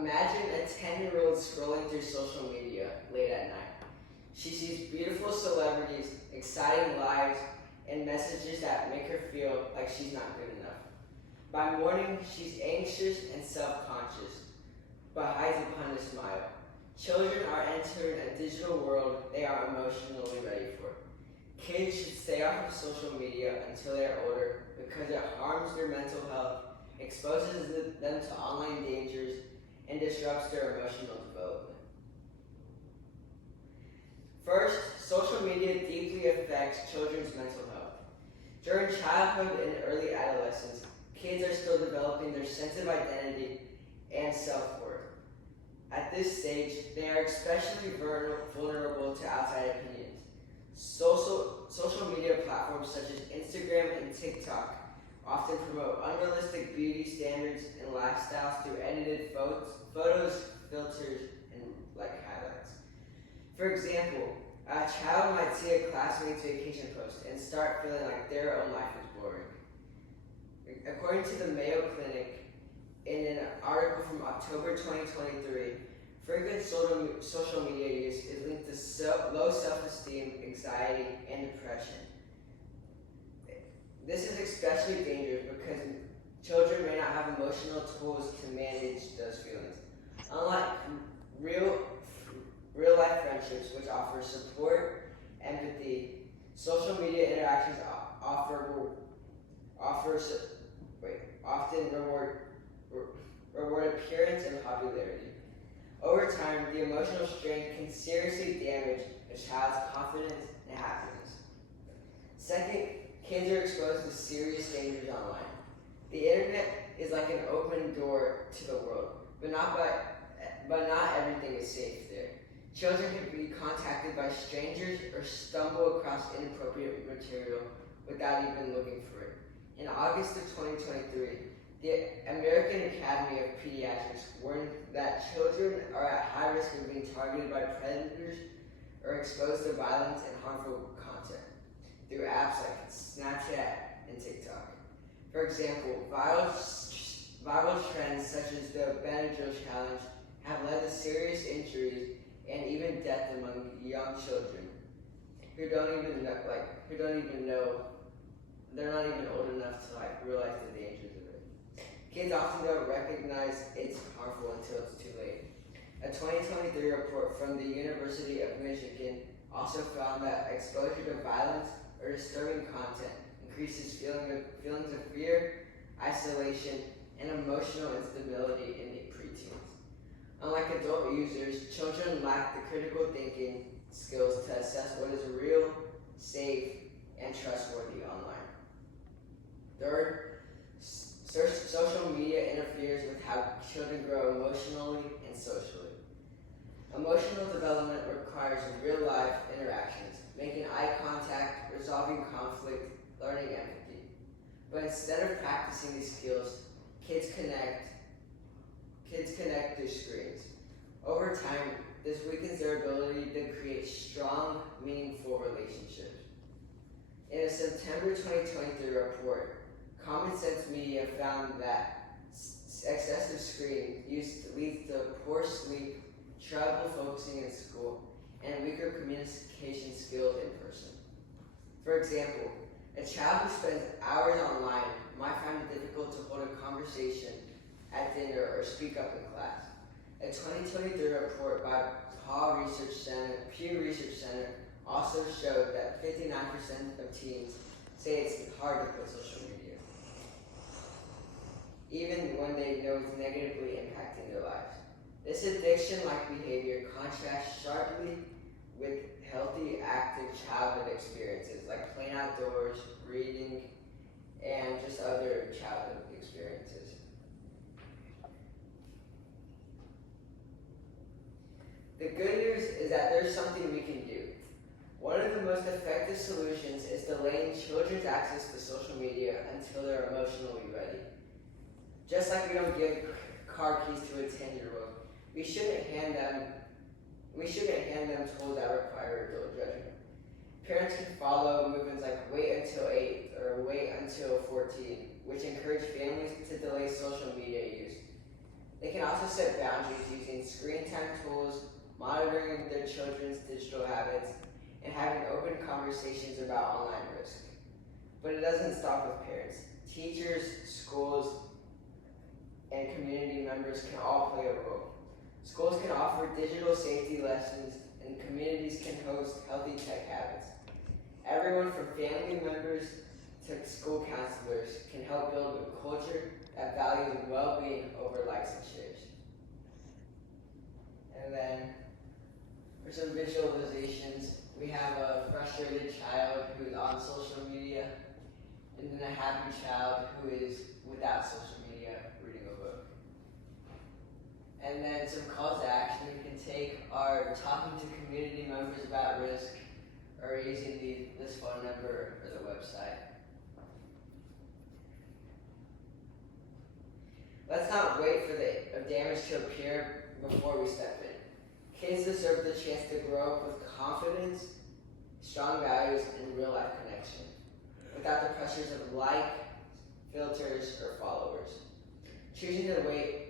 Imagine a 10-year-old scrolling through social media late at night. She sees beautiful celebrities, exciting lives, and messages that make her feel like she's not good enough. By morning, she's anxious and self-conscious, but hides behind a smile. Children are entering a digital world they are emotionally ready for. Kids should stay off of social media until they are older because it harms their mental health, exposes them to online dangers, and disrupts their emotional development. First, social media deeply affects children's mental health. During childhood and early adolescence, kids are still developing their sense of identity and self-worth. At this stage, they are especially vulnerable to outside opinions. Social media platforms such as Instagram and TikTok often promote unrealistic beauty standards and lifestyles through edited photos, filters, and highlights. For example, a child might see a classmate's vacation post and start feeling like their own life is boring. According to the Mayo Clinic, in an article from October 2023, frequent social media use is linked to low self-esteem, anxiety, and depression. This is especially dangerous because children may not have emotional tools to manage those feelings. Unlike real-life friendships, which offer support, empathy, social media interactions often reward appearance and popularity. Over time, the emotional strain can seriously damage a child's confidence and happiness. Second, kids are exposed to serious dangers online. The internet is like an open door to the world, but not everything is safe there. Children can be contacted by strangers or stumble across inappropriate material without even looking for it. In August of 2023, the American Academy of Pediatrics warned that children are at high risk of being targeted by predators or exposed to violence and harmful content through apps like Snapchat and TikTok. For example, viral trends such as the Benadryl challenge have led to serious injuries and even death among young children who don't even know they're not even old enough to realize the dangers of it. Kids often don't recognize it's harmful until it's too late. A 2023 report from the University of Michigan also found that exposure to violence or disturbing content increases feelings of fear, isolation, and emotional instability in preteens. Unlike adult users, children lack the critical thinking skills to assess what is real, safe, and trustworthy online. Third, social media interferes with how children grow emotionally and socially. Emotional development requires real-life interactions, making eye contact, resolving conflict, learning empathy. But instead of practicing these skills, kids connect through screens. Over time, this weakens their ability to create strong, meaningful relationships. In a September 2023 report, Common Sense Media found that excessive screen use leads to poor sleep, trouble focusing in school, and weaker communication skills in person. For example, a child who spends hours online might find it difficult to hold a conversation at dinner or speak up in class. A 2023 report by Pew Research Center also showed that 59% of teens say it's hard to quit social media, even when they know it's negatively impacting their lives. This addiction-like behavior contrasts sharply with healthy, active childhood experiences like playing outdoors, reading, and just other childhood experiences. The good news is that there's something we can do. One of the most effective solutions is delaying children's access to social media until they're emotionally ready. Just like we don't give car keys to a 10-year-old, we shouldn't hand them tools that require adult judgment. Parents can follow movements like wait until 8 or wait until 14, which encourage families to delay social media use. They can also set boundaries using screen time tools, monitoring their children's digital habits, and having open conversations about online risk. But it doesn't stop with parents. Teachers, schools, and community members can all play a role. Schools can offer digital safety lessons, and communities can host healthy tech habits. Everyone from family members to school counselors can help build a culture that values well-being over likes and shares. And then, for some visualizations, we have a frustrated child who is on social media, and then a happy child who is without social media reading a book. And then some calls to action we can take are talking to community members about risk, or using this phone number or the website. Let's not wait for the damage to appear before we step in. Kids deserve the chance to grow up with confidence, strong values, and real life connection, without the pressures of like, filters, or followers. Choosing to wait